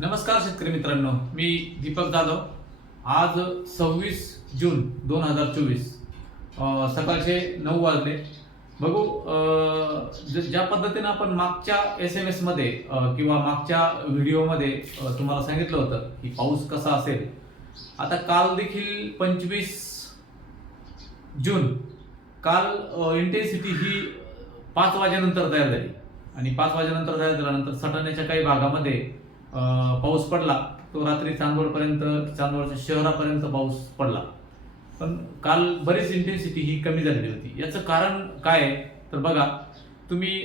नमस्कार शेतकरी मित्रांनो मी दीपक जाधव. आज सव्वीस जून दोन हजार चोवीस. सकाळचे नऊ वाजले. बघू ज- ज्या पद्धतीनं आपण मागच्या एस एम एसमध्ये किंवा मागच्या व्हिडिओमध्ये तुम्हाला सांगितलं होतं की पाऊस कसा असेल. आता काल देखील पंचवीस जून. काल इंटेन्सिटी ही पाच वाजेनंतर तयार झाली. आणि पाच वाजेनंतर तयार झाल्यानंतर सटाण्याच्या काही भागामध्ये पाऊस पडला तो रात्री चांदवडपर्यंत चांदवडच्या शहरापर्यंत पाऊस पडला. पण काल बरीच इंटेन्सिटी ही कमी झालेली होती. याचं कारण काय आहे? तर बघा तुम्ही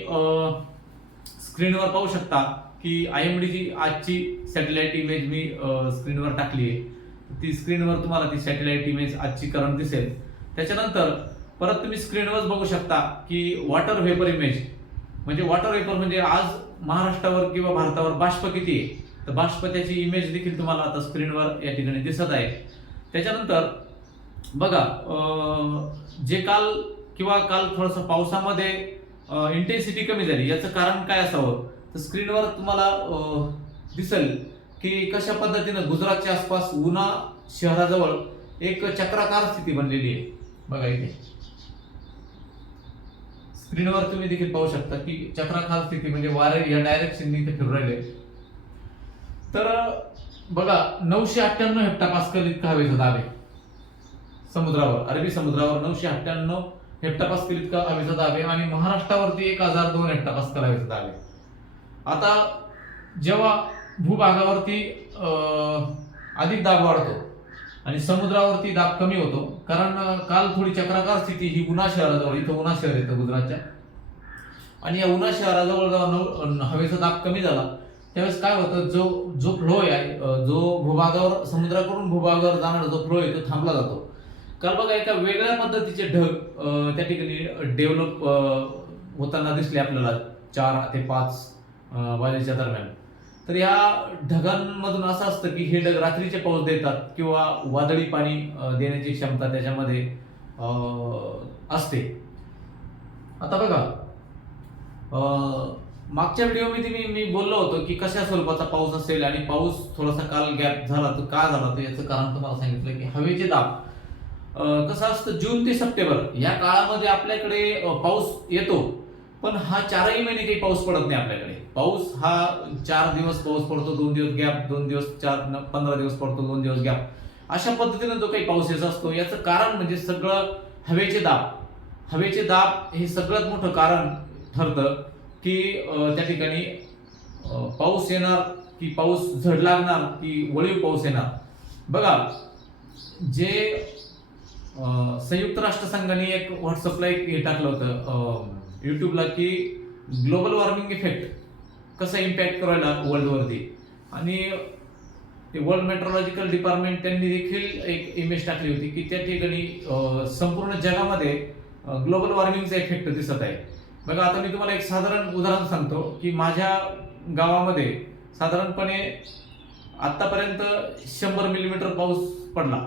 स्क्रीनवर पाहू शकता की आय एम डीची आजची सॅटेलाईट इमेज मी स्क्रीनवर टाकली आहे. ती स्क्रीनवर तुम्हाला ती सॅटेलाईट इमेज आजची करंट दिसेल. त्याच्यानंतर परत तुम्ही स्क्रीनवरच बघू शकता की वॉटर व्हेपर इमेज म्हणजे वॉटर व्हेपर म्हणजे आज महाराष्ट्रावर किंवा भारतावर बाष्प किती आहे? तर बाष्प त्याची इमेज देखील तुम्हाला आता स्क्रीनवर या ठिकाणी दिसत आहे. त्याच्यानंतर बघा जे काल किंवा काल थोडंसं पावसामध्ये इंटेन्सिटी कमी झाली याचं कारण काय असावं? तर स्क्रीनवर तुम्हाला दिसेल की कशा पद्धतीनं गुजरातच्या आसपास उना शहराजवळ एक चक्राकार स्थिती बनलेली आहे. बघा इथे. स्क्रीनवर तुम्ही देखील पाहू शकता की चक्राखाल स्थिती म्हणजे वारे या डायरेक्शन इथे फिरू राहिले. तर बघा नऊशे अठ्ठ्याण्णव हेक्टापास्कल इतका हवेचा दाब आहे समुद्रावर अरबी समुद्रावर नऊशे अठ्ठ्याण्णव हेक्टापास्कल इतका हवेचा दाब आहे आणि महाराष्ट्रावरती एक हजार दोन हेक्टापास्कल हवेचा दाब आहे आता जेव्हा भूभागावरती अधिक दाब वाढतो आणि समुद्रावरती दाब कमी होतो. कारण काल थोडी चक्राकार स्थिती ही उना शहराजवळ इथं उना शहर येतं गुजरातच्या. आणि या उना शहराजवळ जेव्हा हवेचा दाब कमी झाला त्यावेळेस काय होतं जो जो फ्लो आहे जो भूभागावर समुद्राकडून भूभागावर जाणारा जो फ्लो आहे तो थांबला जातो. काल बघा एका वेगळ्या पद्धतीचे ढग त्या ठिकाणी डेव्हलप होताना दिसले आपल्याला चार ते पाच वाजेच्या दरम्यान. तर या ढगांमधून असं असतं की हे ढग रात्रीचे पाऊस देतात किंवा वादळी पाणी देण्याची क्षमता त्याच्यामध्ये असते. आता बघा मागच्या व्हिडिओमध्ये मी मी बोललो होतो की कशा स्वरूपाचा पाऊस असेल आणि पाऊस थोडासा काल गॅप झाला तर का झाला तर याचं कारण तुम्हाला सांगितलं की हवेचे दाब. कसं असतं जून ते सप्टेंबर या काळामध्ये आपल्याकडे पाऊस येतो. पण हा चारही महिने काही पाऊस पडत नाही आपल्याकडे. पाऊस हा चार दिवस पाऊस पडतो दोन दिवस गॅप दोन दिवस चार पंधरा दिवस पडतो दोन दिवस गॅप. अशा पद्धतीने जो काही पाऊस येत असतो याचं कारण म्हणजे सगळं हवेचे दाब. हवेचे दाब हे सगळ्यात मोठं कारण ठरतं की त्या ठिकाणी पाऊस येणार की पाऊस झड लागणार की वळीव पाऊस येणार. बघा जे संयुक्त राष्ट्रसंघाने एक व्हॉट्सअपला एक हे टाकलं होतं यूट्यूबला की ग्लोबल वॉर्मिंग इफेक्ट कसा इम्पॅक्ट करायला वर्ल्डवरती आणि ते वर्ल्ड मेट्रोलॉजिकल डिपार्टमेंट त्यांनी देखील एक इमेज टाकली होती की त्या ठिकाणी संपूर्ण जगामध्ये ग्लोबल वॉर्मिंगचा इफेक्ट दिसत आहे. बघा आता मी तुम्हाला एक साधारण उदाहरण सांगतो की माझ्या गावामध्ये साधारणपणे आत्तापर्यंत शंभर मिलीमीटर पाऊस पडला.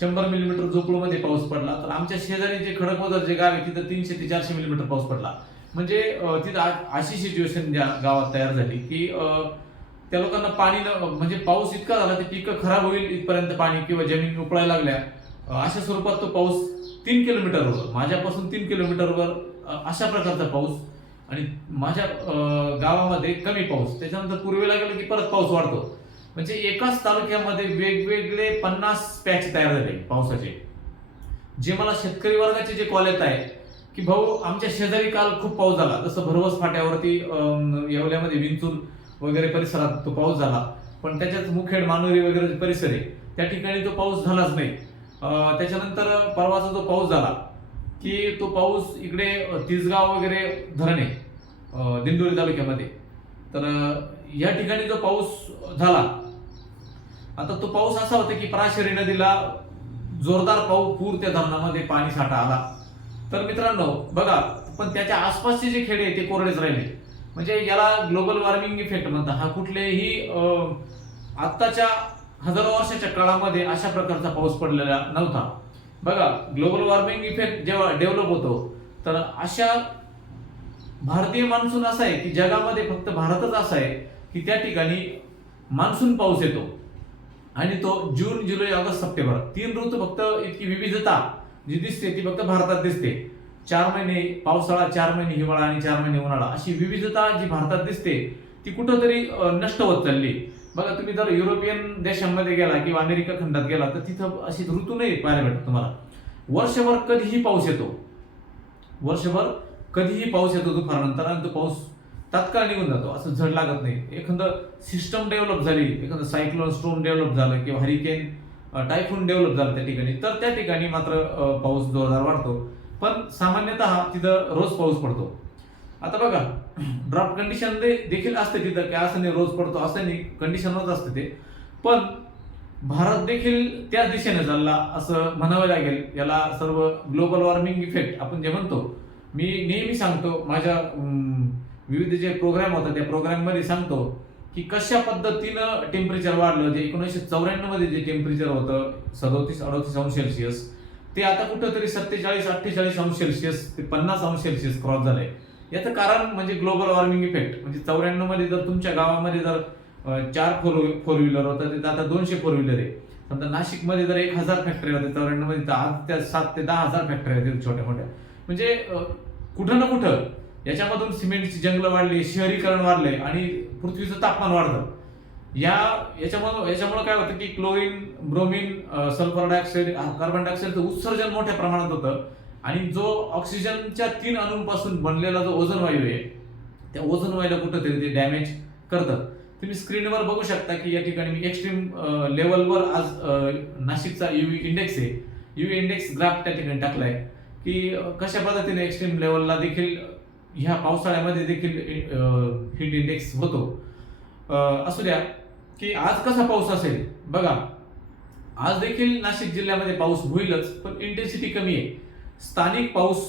शंभर मिलीमीटर जोपळूमध्ये पाऊस पडला तर आमच्या शेजारी जे खडकवदर जे गाव आहे तिथं तीनशे ते चारशे मिलीमीटर पाऊस पडला. म्हणजे तिथं आ- अशी सिच्युएशन ज्या गावात तयार झाली की त्या लोकांना पाणी न म्हणजे पाऊस इतका झाला ते पिकं खराब होईल इथपर्यंत पाणी किंवा जमीन उपळायला लागल्या. अशा स्वरूपात तो पाऊस तीन किलोमीटरवर माझ्यापासून तीन किलोमीटरवर अशा प्रकारचा पाऊस आणि माझ्या गावामध्ये कमी पाऊस. त्याच्यानंतर पूर्वेला गेलं की परत पाऊस वाढतो. म्हणजे एकाच तालुक्यामध्ये वेगवेगळे पन्नास पॅच तयार झाले पावसाचे. जे मला शेतकरी वर्गाचे जे कॉल येत आहे की भाऊ आमच्या शेजारी काल खूप पाऊस झाला. जसं भरवस फाट्यावरती येवल्यामध्ये विंचूर वगैरे परिसरात तो पाऊस झाला. पण त्याच्यात मुखेड मानोरी वगैरे परिसर आहे त्या ठिकाणी तो पाऊस झालाच नाही. त्याच्यानंतर परवाचा जो पाऊस झाला की तो पाऊस इकडे तिसगाव वगैरे धरण आहे दिंडोरी तालुक्यामध्ये. तर या ठिकाणी जो पाऊस झाला आता तो पाऊस असा होता की पराशरी नदीला जोरदार पाऊस पूर त्या धरणामध्ये पाणी साठा आला. तर मित्रांनो बघा पण त्याच्या आसपासचे जे खेडे आहे ते कोरडेच राहिले. म्हणजे याला ग्लोबल वॉर्मिंग इफेक्ट म्हणतात. हा कुठलेही आत्ताच्या हजारो वर्षाच्या काळामध्ये अशा प्रकारचा पाऊस पडलेला नव्हता. बघा ग्लोबल वॉर्मिंग इफेक्ट जेव्हा डेव्हलप होतो तर अशा भारतीय मान्सून असा आहे की जगामध्ये फक्त भारतच असा आहे की त्या ठिकाणी मान्सून पाऊस येतो. आणि तो जून जुलै ऑगस्ट सप्टेंबर. तीन ऋतू फक्त इतकी विविधता जी दिसते ती फक्त भारतात दिसते. चार महिने पावसाळा चार महिने हिवाळा आणि चार महिने उन्हाळा अशी विविधता जी भारतात दिसते ती कुठंतरी नष्ट होत चालली. बघा तुम्ही जर युरोपियन देशांमध्ये गेला किंवा अमेरिका खंडात गेला तर तिथं अशी ऋतू नाही पाहायला भेटत तुम्हाला. वर्षभर कधीही पाऊस येतो. वर्षभर कधीही पाऊस येतो दुपारनंतर आणि तो पाऊस तात्काळ निघून जातो. असं झड लागत नाही. एखादं सिस्टम डेव्हलप झाली एखादं सायक्लोन स्टोन डेव्हलप झालं किंवा हरिकेन टायफून डेव्हलप झालं त्या ठिकाणी तर त्या ठिकाणी मात्र पाऊस जोरदार वाढतो. पण सामान्यतः तिथं रोज पाऊस पडतो. आता बघा ड्रॉप कंडिशन देखील असते तिथं की असं नाही रोज पडतो असं नाही. कंडिशनच असते ते. पण भारत देखील त्याच दिशेने चालला असं म्हणावं लागेल. याला सर्व ग्लोबल वॉर्मिंग इफेक्ट आपण जे म्हणतो मी नेहमी सांगतो माझ्या विविध जे प्रोग्राम होतात त्या प्रोग्राममध्ये सांगतो की कशा पद्धतीनं टेम्परेचर वाढलं जे एकोणीसशे चौऱ्याण्णवमध्ये जे टेम्परेचर होतं सदोतीस अडोतीस अंश सेल्सिअस ते आता कुठंतरी सत्तेचाळीस अठ्ठेचाळीस अंश सेल्सिअस ते पन्नास अंश सेल्सिअस क्रॉस झालंय. याचं कारण म्हणजे ग्लोबल वॉर्मिंग इफेक्ट म्हणजे चौऱ्याण्णवमध्ये जर तुमच्या गावामध्ये जर चार फोर फोर व्हीलर होतं तिथं आता दोनशे फोर व्हीलर आहे. समजा नाशिकमध्ये जर एक हजार फॅक्टरी होते चौऱ्याण्णवमध्ये आज त्या सात ते दहा हजार फॅक्टरी होतील छोट्या मोठ्या म्हणजे कुठं ना कुठं याच्यामधून सिमेंटची जंगलं वाढली शहरीकरण वाढले आणि पृथ्वीचं तापमान वाढलं. या याच्यामुळे याच्यामुळे काय होतं की chlorine bromine sulphur dioxide carbon डायऑक्साईडचं उत्सर्जन मोठ्या प्रमाणात होतं. आणि जो ऑक्सिजनच्या तीन अणूंपासून बनलेला जो ओझन वायू आहे त्या ओझन वायूला कुठंतरी ते डॅमेज करतं. तुम्ही स्क्रीनवर बघू शकता की या ठिकाणी मी एक्स्ट्रीम लेवलवर आज नाशिकचा युव्ही इंडेक्स आहे. युव्ही इंडेक्स ग्राफ त्या ठिकाणी टाकलाय की कशा पद्धतीने एक्स्ट्रीम लेवलला देखील ह्या पावसाळ्यामध्ये देखील हिट इंडेक्स होतो. असू द्या की आज कसा पाऊस असेल? बघा आज देखील नाशिक जिल्ह्यामध्ये पाऊस होईलच पण इंटेन्सिटी कमी आहे. स्थानिक पाऊस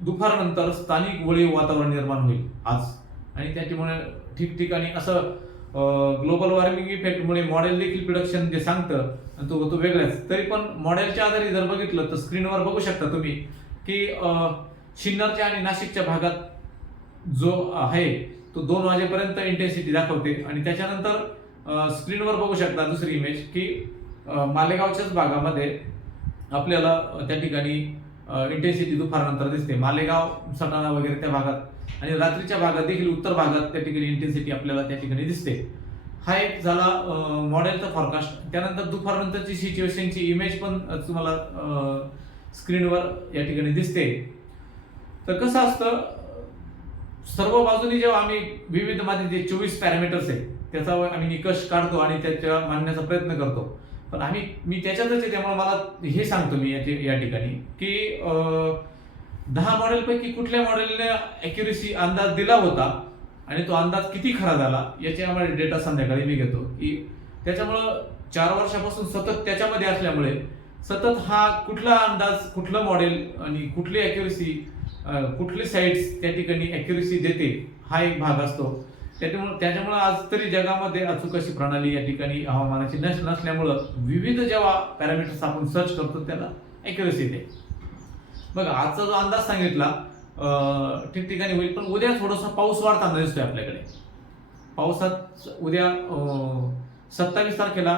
दुपारनंतर स्थानिक वळीव वातावरण निर्माण होईल आज. आणि त्याच्यामुळे ठिकठिकाणी असं ग्लोबल वॉर्मिंग इफेक्टमुळे मॉडेल देखील प्रोडक्शन जे सांगतं आणि तो तो वेगळाच. तरी पण मॉडेलच्या आधारे जर बघितलं तर स्क्रीनवर बघू शकता तुम्ही की सिन्नरच्या आणि नाशिकच्या भागात जो आहे तो दोन वाजेपर्यंत इंटेन्सिटी दाखवते. आणि त्याच्यानंतर स्क्रीनवर बघू शकता दुसरी इमेज की मालेगावच्याच भागामध्ये आपल्याला त्या ठिकाणी इंटेन्सिटी दुपारनंतर दिसते. मालेगाव सटाणा वगैरे त्या भागात आणि रात्रीच्या भागात देखील उत्तर भागात त्या ठिकाणी इंटेन्सिटी आपल्याला त्या ठिकाणी दिसते. हा एक झाला मॉडेलचा फॉरकास्ट त्यानंतर दुपारनंतरची सिच्युएशनची इमेज पण तुम्हाला स्क्रीनवर या ठिकाणी दिसते. तर कसं असतं सर्व बाजूनी जेव्हा आम्ही विविध माझे जे चोवीस पॅरामीटर्स आहेत त्याचा आम्ही निकष काढतो आणि त्याच्या मांडण्याचा प्रयत्न करतो. पण आम्ही मी त्याच्यातच आहे त्यामुळे मला हे सांगतो मी याचे या ठिकाणी की दहा मॉडेलपैकी कुठल्या मॉडेलने ॲक्युरेसी अंदाज दिला होता आणि तो अंदाज किती खरा झाला याचे आम्हाला डेटा संध्याकाळी मी घेतो. की त्याच्यामुळं चार वर्षापासून सतत त्याच्यामध्ये असल्यामुळे सतत हा कुठला अंदाज कुठलं मॉडेल आणि कुठली ॲक्युरेसी कुठली साईट्स त्या ठिकाणी अॅक्युरेसी देते हा एक भाग असतो. त्याच्यामुळं त्याच्यामुळं आज तरी जगामध्ये अचूक अशी प्रणाली या ठिकाणी हवामानाची नस नसल्यामुळं विविध जेव्हा पॅरामीटर्स आपण सर्च करतो त्याला अॅक्युरेसी येते बघा आजचा जो अंदाज सांगितला ठिकठिकाणी होईल पण उद्या थोडासा पाऊस वाढताना दिसतोय आपल्याकडे. पावसात उद्या सत्तावीस तारखेला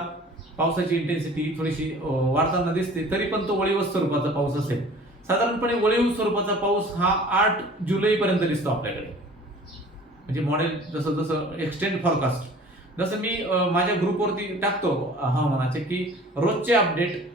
पावसाची इंटेन्सिटी थोडीशी वाढताना दिसते तरी पण तो वळीवस्त स्वरूपाचा पाऊस असेल. साधारणपणे वळीव स्वरूपाचा पाऊस हा आठ जुलै पर्यंत दिसतो आपल्याकडे. म्हणजे मॉडेल जसं जसं एक्सटेंड फॉरकास्ट जसं मी माझ्या ग्रुपवरती टाकतो हवामानाचे की रोजचे अपडेट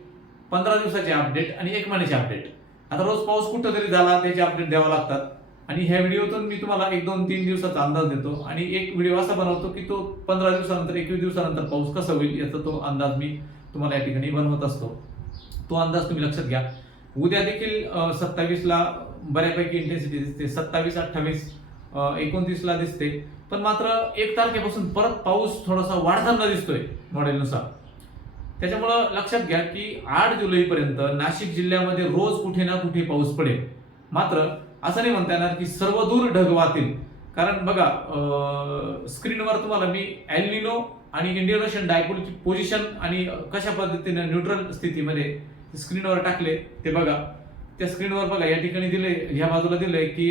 पंधरा दिवसाचे अपडेट आणि एक महिन्याचे अपडेट आता रोज पाऊस कुठं तरी झाला त्याचे अपडेट द्यावं लागतात. आणि ह्या व्हिडिओतून मी तुम्हाला एक दोन तीन दिवसाचा अंदाज देतो. आणि एक व्हिडिओ असा बनवतो की तो पंधरा दिवसानंतर एकवीस दिवसानंतर पाऊस कसा होईल याचा तो अंदाज मी तुम्हाला या ठिकाणी बनवत असतो. तो अंदाज तुम्ही लक्षात घ्या. उद्या देखील सत्तावीसला बऱ्यापैकी इंटेन्सिटी दिसते. सत्तावीस अठ्ठावीस एकोणतीसला दिसते. पण मात्र एक तारखेपासून परत पाऊस थोडासा वाढताना दिसतोय मॉडेलनुसार. त्याच्यामुळं लक्षात घ्या की आठ जुलैपर्यंत नाशिक जिल्ह्यामध्ये रोज कुठे ना कुठे पाऊस पडेल. मात्र असं नाही म्हणता येणार की सर्व दूर ढग वाहतील कारण बघा स्क्रीनवर तुम्हाला मी एलिनो आणि इंडियन ओशन डायपोलची पोझिशन आणि कशा पद्धतीने न्यूट्रल स्थितीमध्ये स्क्रीनवर टाकले ते बघा. त्या स्क्रीनवर बघा या ठिकाणी दिले ह्या बाजूला दिलंय की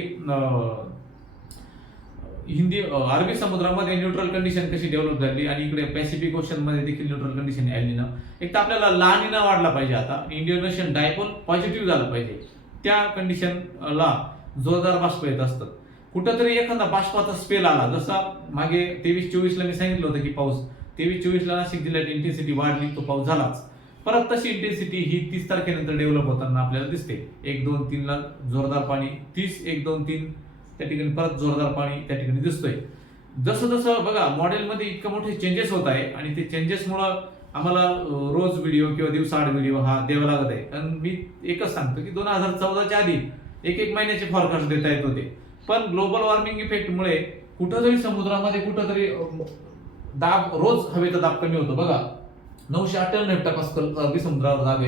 हिंदी अरबी समुद्रामध्ये न्यूट्रल कंडिशन कशी डेव्हलप झाली आणि इकडे पॅसिफिक ओशनमध्ये देखील न्यूट्रल कंडिशन एलिना एक तर आपल्याला लानिना वाढला पाहिजे आता. इंडियन ओशन डायपोल पॉझिटिव्ह झालं पाहिजे. त्या कंडिशनला जोरदार बाष्प येत असतात कुठंतरी एखादा बाष्पाचा स्पेल आला. जसा मागे तेवीस चोवीसला मी सांगितलं होतं की पाऊस. तेवीस चोवीसला नाशिक जिल्ह्यात इंटेन्सिटी वाढली तो पाऊस झालाच. परत तशी इंटेन्सिटी ही तीस तारखेनंतर डेव्हलप होताना आपल्याला दिसते. एक दोन तीनला जोरदार पाणी तीस एक दोन तीन त्या ठिकाणी परत जोरदार पाणी त्या ठिकाणी दिसतोय. जसं जसं बघा मॉडेलमध्ये इतकं मोठे चेंजेस होत आहे आणि ते चेंजेसमुळं आम्हाला रोज व्हिडिओ किंवा दिवसाआड व्हिडिओ हा द्यावा लागत आहे. कारण मी एकच सांगतो की दोन हजार चौदाच्या आधी एक एक महिन्याचे फॉरकास्ट देता येत होते. पण ग्लोबल वॉर्मिंग इफेक्टमुळे कुठंतरी समुद्रामध्ये कुठंतरी दाब रोज हवेचा दाब कमी होतो. बघा नऊशे अठ्ठ्याण्णव हेक्टापास्कल अरबी समुद्रावर दाब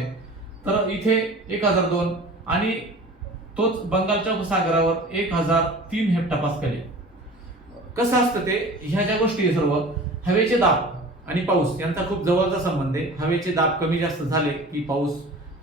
तर इथे एक हजार दोन आणि तोच बंगालच्या उपसागरावर एक हजार तीन हेक्टापासकल आहे कसं असतं ते? ह्या ज्या गोष्टी आहे सर्व हवेचे दाब आणि पाऊस यांचा खूप जवळचा संबंध आहे. हवेचे दाब कमी जास्त झाले की पाऊस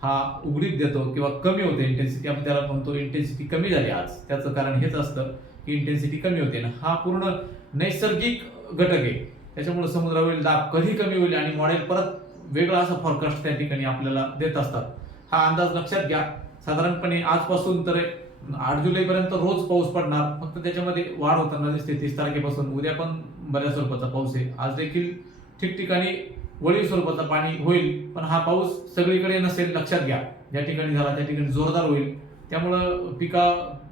हा उघडीत देतो किंवा कमी होते इंटेन्सिटी आपण त्याला म्हणतो इंटेन्सिटी कमी झाली आज. त्याचं कारण हेच असतं की इंटेन्सिटी कमी होते. ना हा पूर्ण नैसर्गिक घटक आहे. त्याच्यामुळे समुद्रावरील दाब कधी कमी होईल आणि मॉडेल परत वेगळा असं फॉरकास्ट त्या ठिकाणी आपल्याला देत असतात. हा अंदाज लक्षात घ्या. साधारणपणे आजपासून तर आठ जुलैपर्यंत रोज पाऊस पडणार. फक्त त्याच्यामध्ये वाढ होताना दिसते. तीस तारखेपासून. उद्या पण बऱ्याच स्वरूपाचा पाऊस आहे. आज देखील ठिकठिकाणी वळीव स्वरूपाचा पाणी होईल. पण हा पाऊस सगळीकडे नसेल लक्षात घ्या. ज्या ठिकाणी झाला त्या ठिकाणी जोरदार होईल. त्यामुळं पिका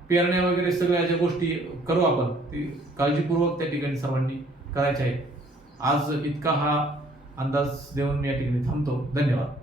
पेरण्या वगैरे सगळ्या ज्या गोष्टी करू आपण ती काळजीपूर्वक त्या ठिकाणी सर्वांनी करायच्या आहेत. आज इतका हा अंदाज देऊन मी या ठिकाणी थांबतो. धन्यवाद.